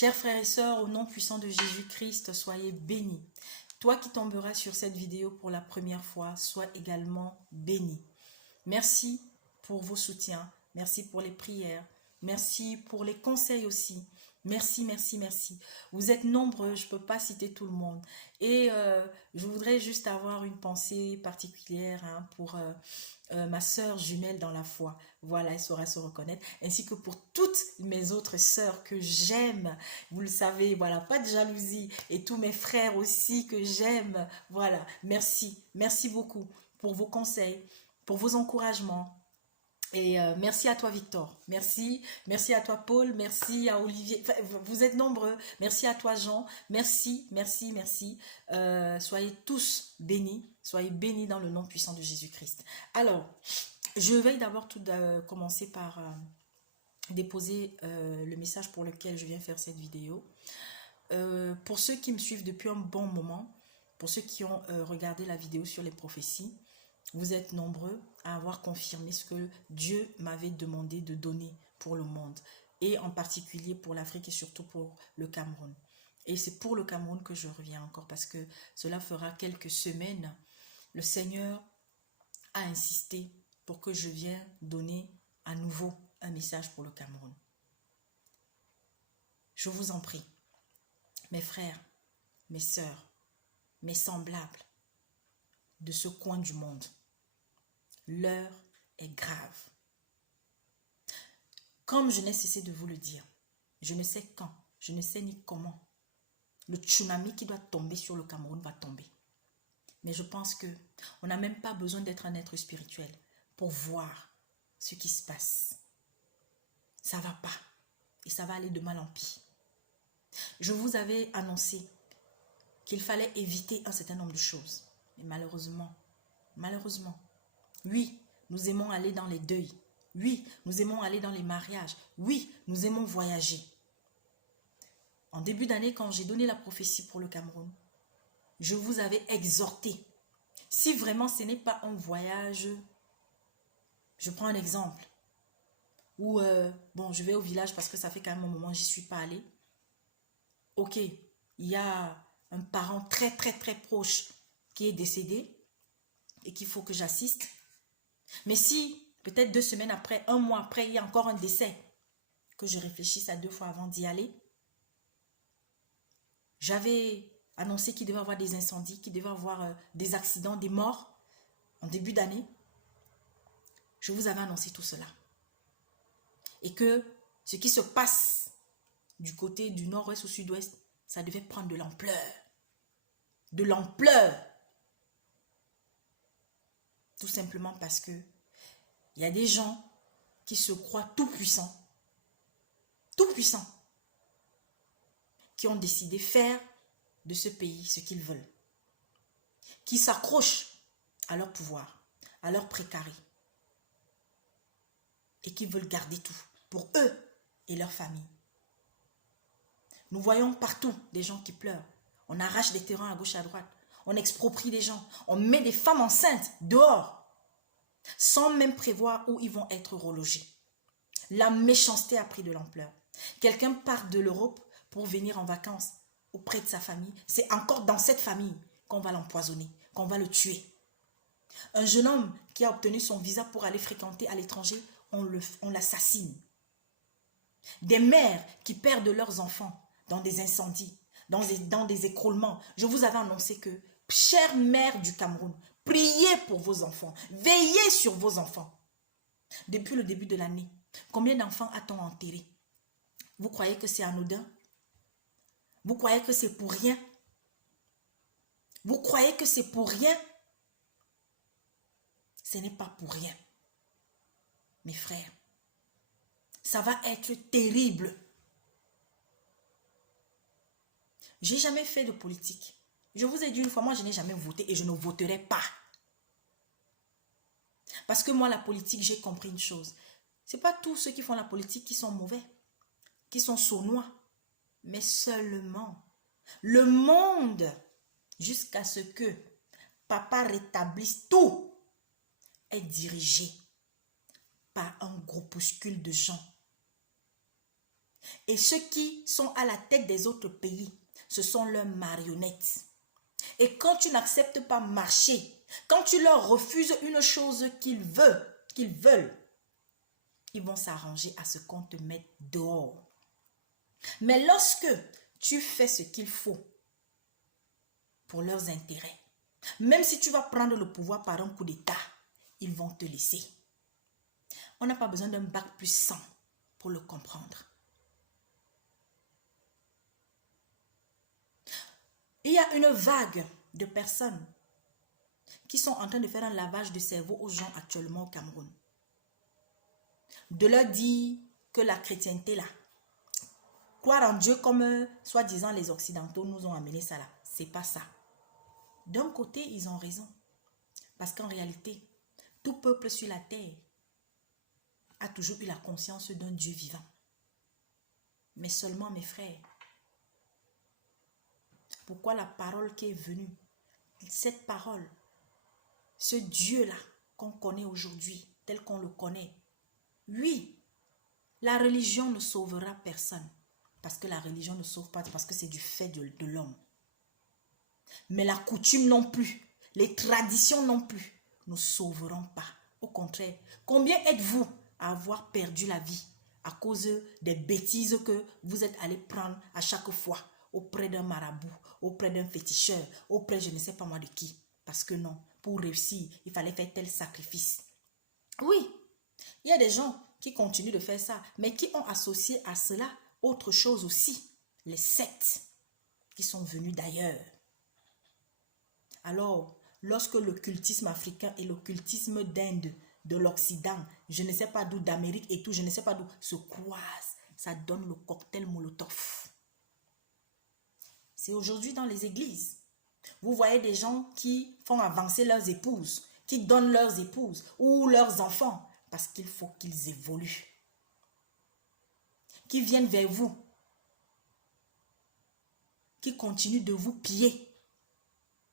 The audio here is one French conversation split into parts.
Chers frères et sœurs, au nom puissant de Jésus-Christ, soyez bénis. Toi qui tomberas sur cette vidéo pour la première fois, sois également béni. Merci pour vos soutiens. Merci pour les prières. Merci pour les conseils aussi. Merci, merci, merci. Vous êtes nombreux, je ne peux pas citer tout le monde. Et je voudrais juste avoir une pensée particulière pour ma sœur jumelle dans la foi. Voilà, elle saura se reconnaître. Ainsi que pour toutes mes autres sœurs que j'aime. Vous le savez, voilà, pas de jalousie. Et tous mes frères aussi que j'aime. Voilà, merci. Merci beaucoup pour vos conseils, pour vos encouragements. Et merci à toi Victor, merci à toi Paul, merci à Olivier, enfin, vous êtes nombreux, merci à toi Jean, merci, merci, merci. Soyez tous bénis, soyez bénis dans le nom puissant de Jésus-Christ. Alors, je vais d'abord commencer par déposer le message pour lequel je viens faire cette vidéo. Pour ceux qui me suivent depuis un bon moment, pour ceux qui ont regardé la vidéo sur les prophéties, vous êtes nombreux à avoir confirmé ce que Dieu m'avait demandé de donner pour le monde. Et en particulier pour l'Afrique et surtout pour le Cameroun. Et c'est pour le Cameroun que je reviens encore parce que cela fera quelques semaines. Le Seigneur a insisté pour que je vienne donner à nouveau un message pour le Cameroun. Je vous en prie, mes frères, mes sœurs, mes semblables de ce coin du monde. L'heure est grave. Comme je n'ai cessé de vous le dire, je ne sais quand, je ne sais ni comment, le tsunami qui doit tomber sur le Cameroun va tomber. Mais je pense qu'on n'a même pas besoin d'être un être spirituel pour voir ce qui se passe. Ça ne va pas et ça va aller de mal en pis. Je vous avais annoncé qu'il fallait éviter un certain nombre de choses. Mais malheureusement, oui, nous aimons aller dans les deuils. Oui, nous aimons aller dans les mariages. Oui, nous aimons voyager. En début d'année, quand j'ai donné la prophétie pour le Cameroun, je vous avais exhorté. Si vraiment ce n'est pas un voyage, je prends un exemple, où bon, je vais au village parce que ça fait quand même un moment que j'y suis pas allée. Ok, il y a un parent très proche qui est décédé et qu'il faut que j'assiste. Mais si, peut-être 2 semaines après, 1 mois après, il y a encore un décès, que je réfléchisse à 2 fois avant d'y aller. J'avais annoncé qu'il devait y avoir des incendies, qu'il devait y avoir des accidents, des morts en début d'année. Je vous avais annoncé tout cela. Et que ce qui se passe du côté du nord-ouest ou sud-ouest, ça devait prendre de l'ampleur. De l'ampleur. Tout simplement parce que il y a des gens qui se croient tout puissants, qui ont décidé de faire de ce pays ce qu'ils veulent, qui s'accrochent à leur pouvoir, à leur précaré, et qui veulent garder tout pour eux et leur famille. Nous voyons partout des gens qui pleurent. On arrache des terrains à gauche à droite, on exproprie des gens, on met des femmes enceintes dehors, sans même prévoir où ils vont être relogés. La méchanceté a pris de l'ampleur. Quelqu'un part de l'Europe pour venir en vacances auprès de sa famille. C'est encore dans cette famille qu'on va l'empoisonner, qu'on va le tuer. Un jeune homme qui a obtenu son visa pour aller fréquenter à l'étranger, on l'assassine. Des mères qui perdent leurs enfants dans des incendies, dans des écroulements. Je vous avais annoncé que, chères mères du Cameroun, priez pour vos enfants, veillez sur vos enfants. Depuis le début de l'année, combien d'enfants a-t-on enterré? Vous croyez que c'est anodin? Vous croyez que c'est pour rien? Vous croyez que c'est pour rien? Ce n'est pas pour rien. Mes frères, ça va être terrible. J'ai jamais fait de politique. Je vous ai dit une fois, moi je n'ai jamais voté et je ne voterai pas. Parce que moi la politique, j'ai compris une chose. Ce n'est pas tous ceux qui font la politique qui sont mauvais, qui sont sournois, mais seulement le monde, jusqu'à ce que papa rétablisse tout, est dirigé par un groupuscule de gens Et ceux qui sont à la tête des autres pays, ce sont leurs marionnettes. Et quand tu n'acceptes pas marcher, quand tu leur refuses une chose qu'ils veulent, ils vont s'arranger à ce qu'on te mette dehors. Mais lorsque tu fais ce qu'il faut pour leurs intérêts, même si tu vas prendre le pouvoir par un coup d'État, ils vont te laisser. On n'a pas besoin d'un bac plus 100 pour le comprendre. Il y a une vague de personnes qui sont en train de faire un lavage de cerveau aux gens actuellement au Cameroun. De leur dire que la chrétienté là, croire en Dieu comme soi-disant les Occidentaux nous ont amené ça là. C'est pas ça. D'un côté, ils ont raison. Parce qu'en réalité, tout peuple sur la terre a toujours eu la conscience d'un Dieu vivant. Mais seulement, mes frères, pourquoi la parole qui est venue, cette parole, ce Dieu-là qu'on connaît aujourd'hui, tel qu'on le connaît, oui, la religion ne sauvera personne. Parce que la religion ne sauve pas, parce que c'est du fait de l'homme. Mais la coutume non plus, les traditions non plus, ne sauveront pas. Au contraire, combien êtes-vous à avoir perdu la vie à cause des bêtises que vous êtes allé prendre à chaque fois auprès d'un marabout, auprès d'un féticheur, auprès je ne sais pas moi de qui. Parce que non, pour réussir, il fallait faire tel sacrifice. Oui, il y a des gens qui continuent de faire ça, mais qui ont associé à cela autre chose aussi, les sectes qui sont venus d'ailleurs. Alors, lorsque le cultisme africain et le cultisme d'Inde, de l'Occident, je ne sais pas d'où, d'Amérique et tout, je ne sais pas d'où, se croisent, ça donne le cocktail Molotov. C'est aujourd'hui dans les églises. Vous voyez des gens qui font avancer leurs épouses, qui donnent leurs épouses ou leurs enfants, parce qu'il faut qu'ils évoluent. Qui viennent vers vous, qui continuent de vous piller.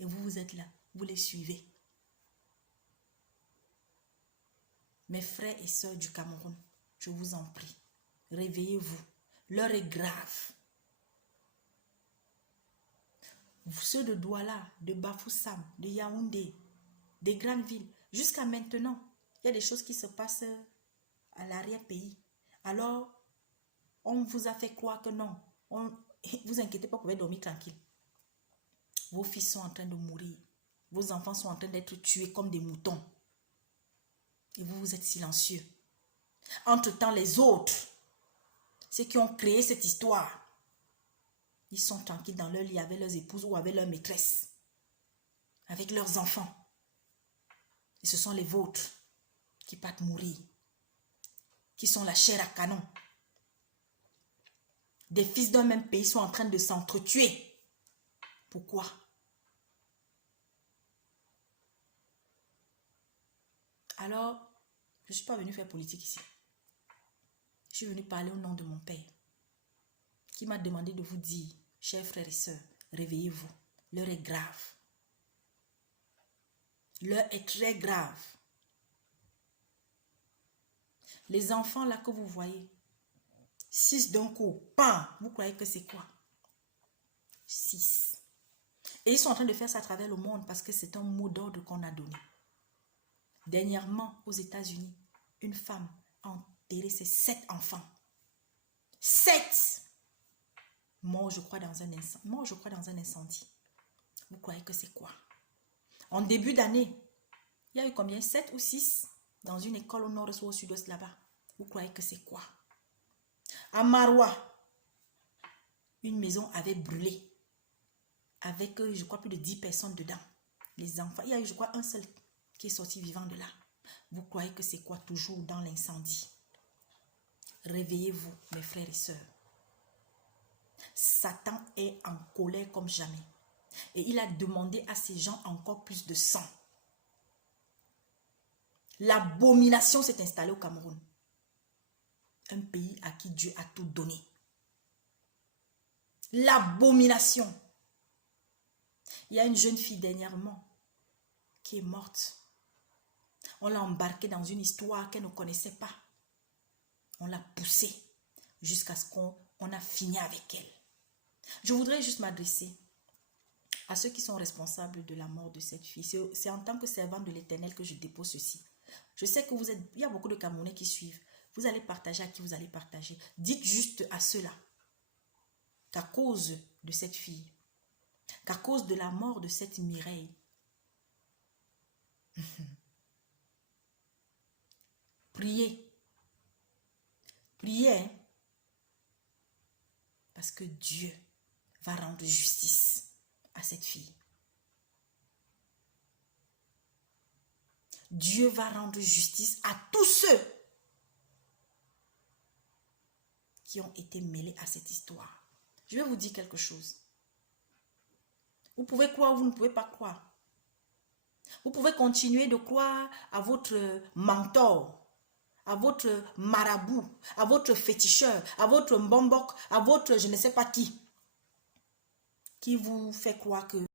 Et vous, vous êtes là, vous les suivez. Mes frères et sœurs du Cameroun, je vous en prie, réveillez-vous. L'heure est grave. Ceux de Douala, de Bafoussam, de Yaoundé, des grandes villes, jusqu'à maintenant, il y a des choses qui se passent à l'arrière-pays. Alors, on vous a fait croire que non. Vous inquiétez pas, vous pouvez dormir tranquille. Vos fils sont en train de mourir. Vos enfants sont en train d'être tués comme des moutons. Et vous, vous êtes silencieux. Entre-temps, les autres, ceux qui ont créé cette histoire, ils sont tranquilles dans leur lit avec leurs épouses ou avec leurs maîtresses, avec leurs enfants. Et ce sont les vôtres qui partent mourir, qui sont la chair à canon. Des fils d'un même pays sont en train de s'entretuer. Pourquoi? Alors, je ne suis pas venue faire politique ici. Je suis venue parler au nom de mon père, qui m'a demandé de vous dire, chers frères et sœurs, réveillez-vous. L'heure est grave. L'heure est très grave. Les enfants là que vous voyez, 6 d'un coup, pam, vous croyez que c'est quoi? 6. Et ils sont en train de faire ça à travers le monde parce que c'est un mot d'ordre qu'on a donné. Dernièrement, aux États-Unis, une femme a enterré ses 7 enfants. 7! Mort, je crois, dans un incendie. Vous croyez que c'est quoi? En début d'année, il y a eu combien? 7 ou 6 dans une école au nord ou au sud-ouest là-bas. Vous croyez que c'est quoi? À Maroua, une maison avait brûlé avec, je crois, plus de 10 personnes dedans. Les enfants, il y a eu, je crois, un seul qui est sorti vivant de là. Vous croyez que c'est quoi toujours dans l'incendie? Réveillez-vous, mes frères et sœurs. Satan est en colère comme jamais. Et il a demandé à ces gens encore plus de sang. L'abomination s'est installée au Cameroun. Un pays à qui Dieu a tout donné. L'abomination. Il y a une jeune fille dernièrement qui est morte. On l'a embarquée dans une histoire qu'elle ne connaissait pas. On l'a poussée. jusqu'à ce qu'on a fini avec elle. Je voudrais juste m'adresser à ceux qui sont responsables de la mort de cette fille. C'est en tant que servante de l'Éternel que je dépose ceci. Je sais que il y a beaucoup de Camerounais qui suivent. Vous allez partager à qui vous allez partager. Dites juste à ceux-là qu'à cause de cette fille, qu'à cause de la mort de cette Mireille, priez. Priez, hein, parce que Dieu va rendre justice à cette fille. Dieu va rendre justice à tous ceux qui ont été mêlés à cette histoire. Je vais vous dire quelque chose. Vous pouvez croire ou vous ne pouvez pas croire. Vous pouvez continuer de croire à votre mentor, à votre marabout, à votre féticheur, à votre mbombok, à votre je ne sais pas qui vous fait croire que